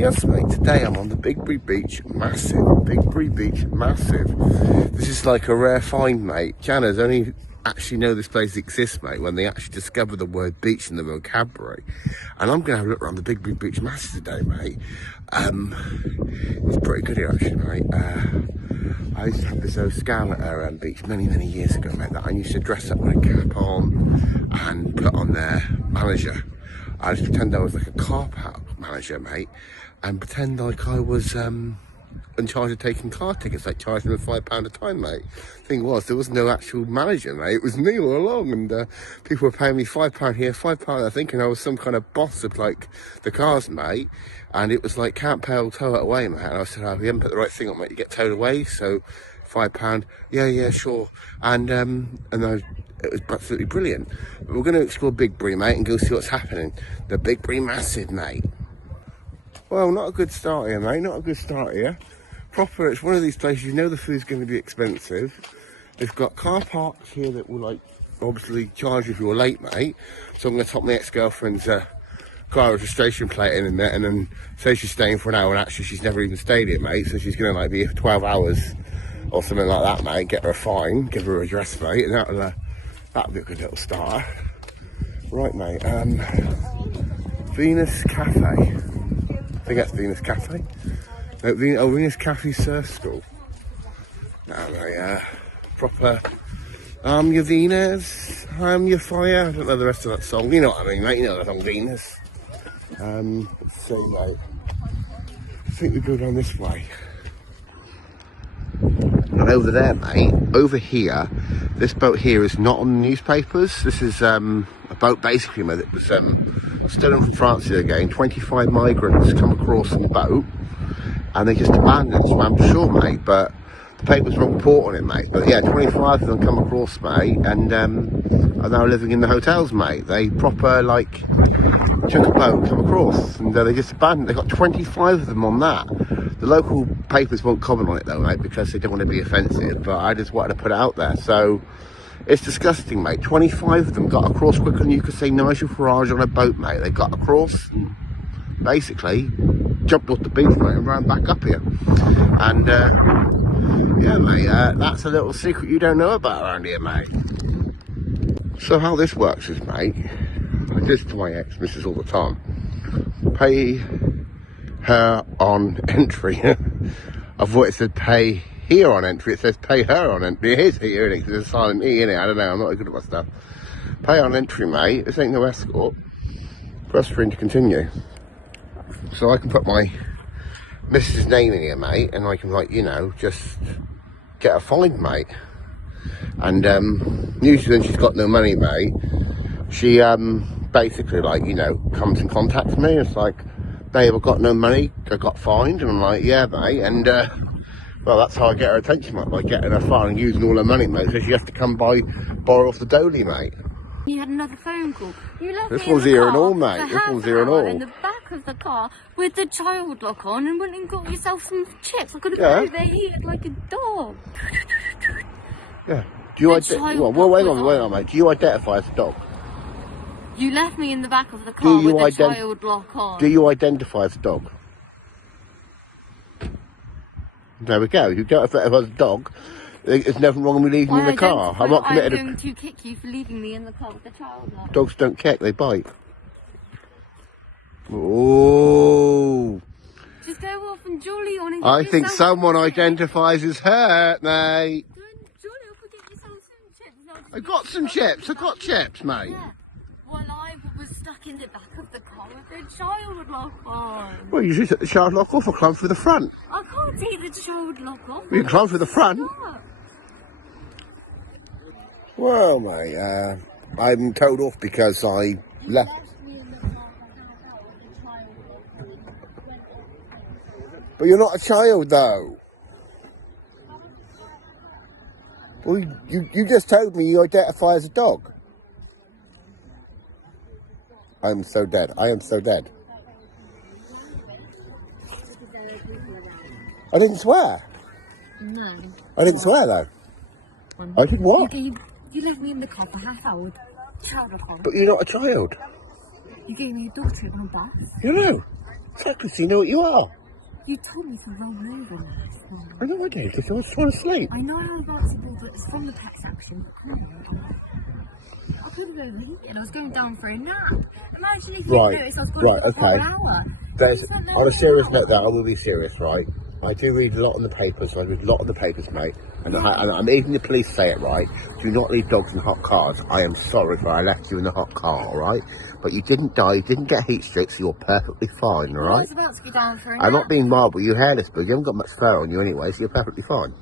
Yes mate, today I'm on the Bigbury beach, massive, Bigbury beach, massive. This is like a rare find mate. Janners only actually know this place exists mate when they actually discover the word beach in the vocabulary. And I'm going to have a look around the Bigbury beach massive today mate. It's pretty good here actually mate. I used to have this old scowl at beach many years ago mate, that I used to dress up with a cap on and put on their manager. I just pretend I was like a car park manager, mate, and pretend like I was in charge of taking car tickets, like charging them £5 a time, mate. Thing was, there was no actual manager, mate. It was me all along, and people were paying me £5 here, £5 there, thinking I was some kind of boss of like the cars, mate. And it was like, can't pay, I'll tow it away, mate. And I said, oh, you haven't put the right thing on, mate. You get towed away, so £5. Yeah, sure. And it was absolutely brilliant. But we're going to explore Bigbury, mate, and go see what's happening. The Bigbury massive, mate. Well, not a good start here, mate. Not a good start here. Proper, it's one of these places, you know the food's going to be expensive. They've got car parks here that will, like, obviously charge you if you're late, mate. So I'm going to top my ex-girlfriend's car registration plate in there, and then say she's staying for an hour, and actually she's never even stayed here, mate. So she's going to, like, be here for 12 hours or something like that, mate. Get her a fine, give her a address, mate, and that'll be a good little starter. Right, mate, Venus Cafe. I think that's Venus Cafe. No, Venus Cafe Surf School. No, mate, proper, I'm your Venus, I'm your fire. I don't know the rest of that song. You know what I mean, mate, you know that song, Venus. Let's see, mate. I think we go down this way. And over there, mate, over here, this boat here is not on the newspapers. This is a boat basically, mate, that was stolen from France the other day. 25 migrants come across in the boat and they just abandoned it, so I'm sure, mate, but the papers won't report on it, mate. But yeah, 25 of them come across, mate, and are now living in the hotels, mate. They proper, like, took a boat, come across, and they just abandoned it. They got 25 of them on that. The local papers won't comment on it though, mate, because they don't want to be offensive, but I just wanted to put it out there. So it's disgusting, mate. 25 of them got across quicker than you could say Nigel Farage on a boat, mate. They got across, basically jumped off the beach, mate, and ran back up here. And yeah, mate, that's a little secret you don't know about around here, mate. So how this works is, mate, I just to my ex, missus all the time, pay her on entry. I thought it said pay here on entry. It says pay her on entry. It is here, innit? There's a silent E in it. I don't know. I'm not good at my stuff. Pay on entry, mate. This ain't no escort. Press for him to continue. So I can put my missus' name in here, mate, and I can, like, you know, just get a fine, mate. And usually when she's got no money, mate, she basically, like, you know, comes and contacts me. It's like, babe, I've got no money, I got fined. And I'm like, yeah, mate. And well, that's how I get her attention, mate, by getting her fine and using all her money, mate. So she has to come borrow off the dolly, mate. You had another phone call. You left this me one's in the here car and all, mate. This one's here and all. In the back of the car with the child lock on, and went and got yourself some chips. I could have yeah. over here like a dog. Yeah. Do you wait on, mate. Do you identify as a dog? You left me in the back of the car with the child lock on. Do you identify as a dog? There we go. You identify as a dog. There's nothing wrong with me leaving you in the car. I'm not committed. I'm going to kick you for leaving me in the car with the child lock. Dogs don't kick, they bite. Oh. Just go off and jolly on and I think someone identifies as hurt, mate. I got some chips. I got chips, mate. Yeah. Well, I was stuck in the back of the car with the child lock on. Well, you should take the child lock off or climb through the front. I can't take the child lock off. You can climb through the front. Well, mate, I'm towed off because I left. But you're not a child, though. Well, you just told me you identify as a dog. I'm so dead. I am so dead. I didn't swear. No. I didn't swear, though. I did what? You left me in the car for half hour. Child lock on. But you're not a child. You gave me a daughter on a bus. You know. Exactly, so you know what you are. You told me to roll over last night. I know I did, because I was trying to sleep. I know I'm about to do it's from the pet section, but come on. I could have overheated. I was going down for a nap. Imagine if you noticed I was going for a whole hour. On a serious note, I will be serious, right? I do read a lot on the papers. I read a lot on the papers, mate. And I'm even the police say it, right? Do not leave dogs in hot cars. I am sorry if I left you in a hot car, all right? But you didn't die. You didn't get heat stroke, so you're perfectly fine, all right? I was about to go down for a nap. I'm not being mild, but you're hairless, but you haven't got much fur on you anyway, so you're perfectly fine.